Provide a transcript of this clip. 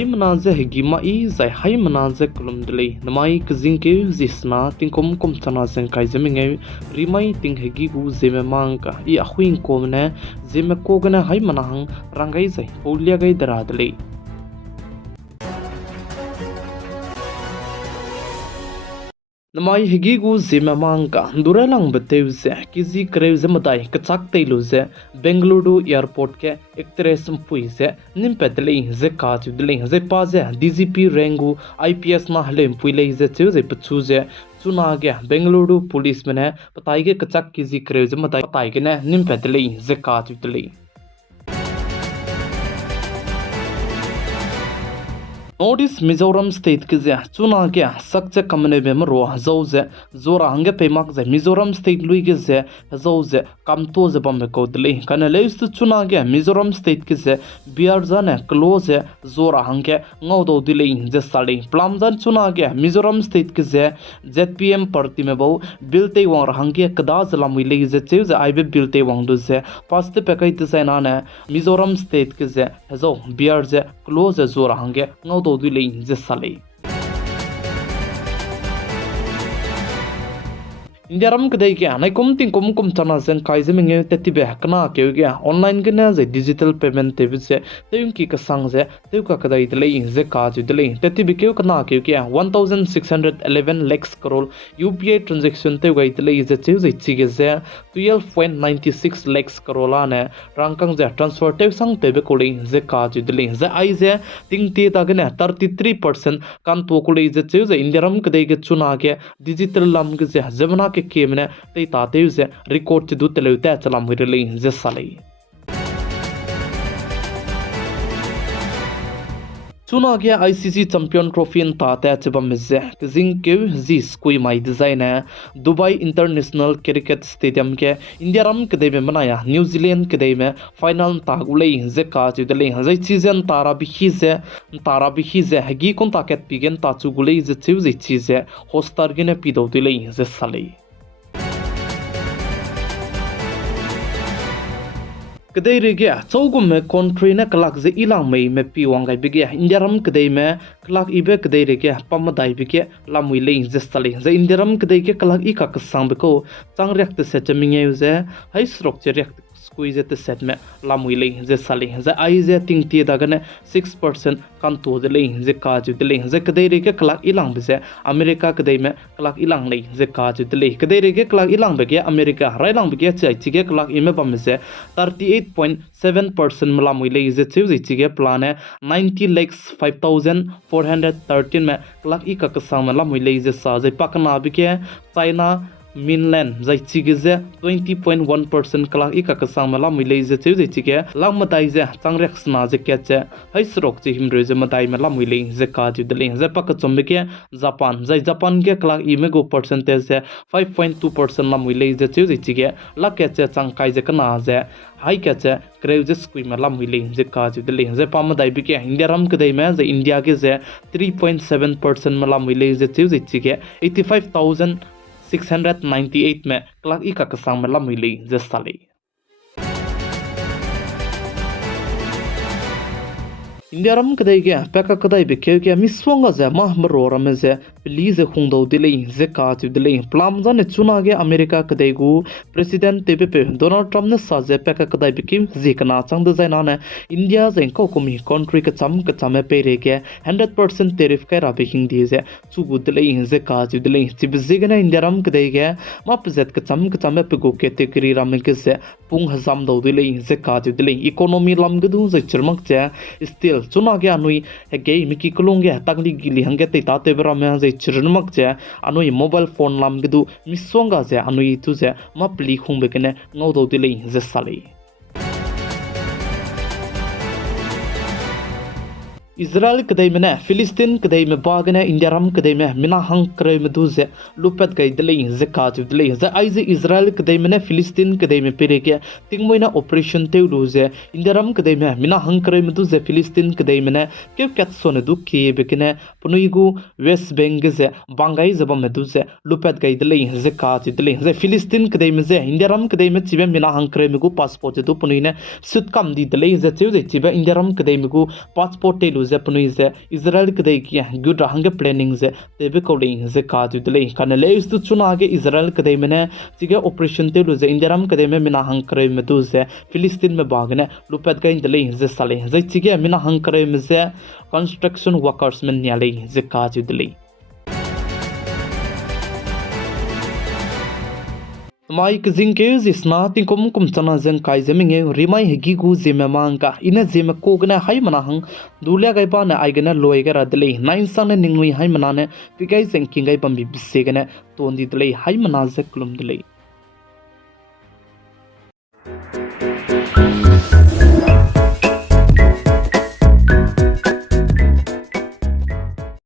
hai manaze hegi mai zai hai manaze kulum dele namai kizing ke zisna tingkom kom chana sen kai zeminge rimai ting hegi gu zeme mangka I ahuin komne zeme kogana hai manahang rangai zai polia gai daradle namai hegi gu zeme mangka duralang beteuze kizi kreuze matai kachak teiluze Bengaluru airport ke ektres puise nimpedle ze kachudle ze paze DGP rengu IPS na hlem puile ze chuze pchuze chunage Bengaluru police mene pataige kachak kizi kreuze matai pataige ne nimpedle ze kachudle Notice Mizoram state ke ze chuna ke sakche kamne be maro zauze zora hange pemak ze Mizoram state lui ke ze zauze kamto ze bam ko dle kana leist chuna ke Mizoram state ke ze biar zane close zora hange ngaudo dile je sali plamzan chuna ke Mizoram state ke ze ZPM party me bo bilte wang hange kada zalam le ze che ze aibe bilte wang do ze paste pekai te na ne Mizoram state ke ze zo biar ze close zora hange ngaudo dile je sali Indiaram kadai ke anai ting kom chana sen kai zeminge teti be hakna ke ge online ke na ze digital payment te se teum ki ka sang ze teu ka kadai dele ze ka ju dele teti be ke kana ke 1611 lakhs crore UPI transaction te gai dele ze chu ze chi ge ze 12.96 lakhs crore la ne rangkang ze transfer te sang te be ko le ze ka ju dele ze ai ze ting te ta ge ne 33% kan to ko le ze chu ze Indiaram kadai ke chuna ke digital lam ge ze zemna ke kemne te ta te ze record chu du tele ta chalam rile ze salai chuna ge ICC champion trophy in ta ta chebam ze kizing ke zis koi mai design Dubai International Cricket Stadium ke Indiaram ke de manaya New Zealand ke de me final ta gulei ze ka chu de le zai season tara bi hi ze hagi kon ta ket pigen ta chu gulei ze chu ze chi ze hostar ge ne pi do de le ze salai kadai rege chogum me country na kalak ze ilang mei me pi wangai bige Indiaram kadai me kalak ibe kadai rege pamadai bige lamui le ze stali ze Indiaram kadai ke kalak I ka kasang be ko chang rek te se chaminge ze hai srok che rek squeeze te set me lamui le ze sali ze ai ze ting ti da gane 6% kan to de le ze ka ju de le ze kadai rege kalak ilang be ze America kadai me kalak ilang le ze ka ju de le kadai rege kalak ilang be ge America rai lang be ge chai chi ge kalak ime bam ze 38.7% melamui le ze chu ji ge plan 90 lakhs 5413 में clock I का कसम melamui le ze sa ze pakna bi ke China mainland zai chige ze 20.1% kalak I ka kasang melamui le ze chu ji ge lang matai ze changrek sna ze ke che hai srok chi himre ze matai melamui le ze ka ju de le ze pak chombe ke Japan zai Japan ke kalak I me go percentage ze 5.2% lamui le ze chu ji ge la ke che chang kai ze kana ze hai ke che kreuze skui melamui le ze ka ju de le ze pam dai bi ke Indiaram ke dai me ze India ke ze 3.7% melamui le ze chu ji ge 85,698 में clock I का कसang melamui le ze sali Indiaram kadai ge peka kadai be ke miswanga ze mah maro rame ze please khungdo dile ze ka chu dile plam zane chuna ge America kadai gu president TPP Donald Trump ne sa ze peka kadai be kim zikna chang de zaina ne India ze ko komi country ka cham pe re ge 100% tariff ka ra be king di ze chu gu dile ze ka chu dile chib zigna Indiaram kadai ge map zet ka cham pe go ke te kri ram ke ze pung hazam do dile ze ka chu dile economy lam ge du ze chirmak che still chuna ge anui hege miki kulung ge tagli gili hange te ta te bra me ze chirnmak che anui mobile phone lam ge du misonga ze anui tu ze mapli khung be kene ngaudo dile ze sali Israel kadai mena Philistine kadai me bagana Indiaram kadai me mina hang krai me duze lupet gai dele ze ka ju dele ze aize Israel kadai mena Philistine kadai me pereke tingmoina operation te duze Indiaram kadai me mina hang krai me duze Philistine kadai mena ke kat sone du ki bekene punuigu West Bank ze bangai zaba me duze lupet gai dele ze ka ju dele ze Philistine kadai me ze Indiaram kadai me chibe mina hang krai me gu passport du punuine sutkam di dele ze chibe Indiaram kadai me gu passport te जे पुनी जे Israel कदे की good हंगे planning जे तेबे calling जे काजु दले कानले इस चुना के Israel कदे में सिगे ऑपरेशन ते जे इंदिराम कदे में मिना हंग करे में दु जे फिलिस्तीन में बागने लुपेट गइन दले जे साले जे सिगे मिना हंग करे में जे कंस्ट्रक्शन वर्कर्स में न्याले जे काजु दले Mai kizing ke zisna ting kum chana jeng kai jeming rimai hegi gu zeme mangka ina zeme ko gna hai manahang dulya gai pa na ai gna loi ga radle nine sang ne ningui hai manane pikai jeng kingai pambi bisegna tondi dle hai mana je klum dle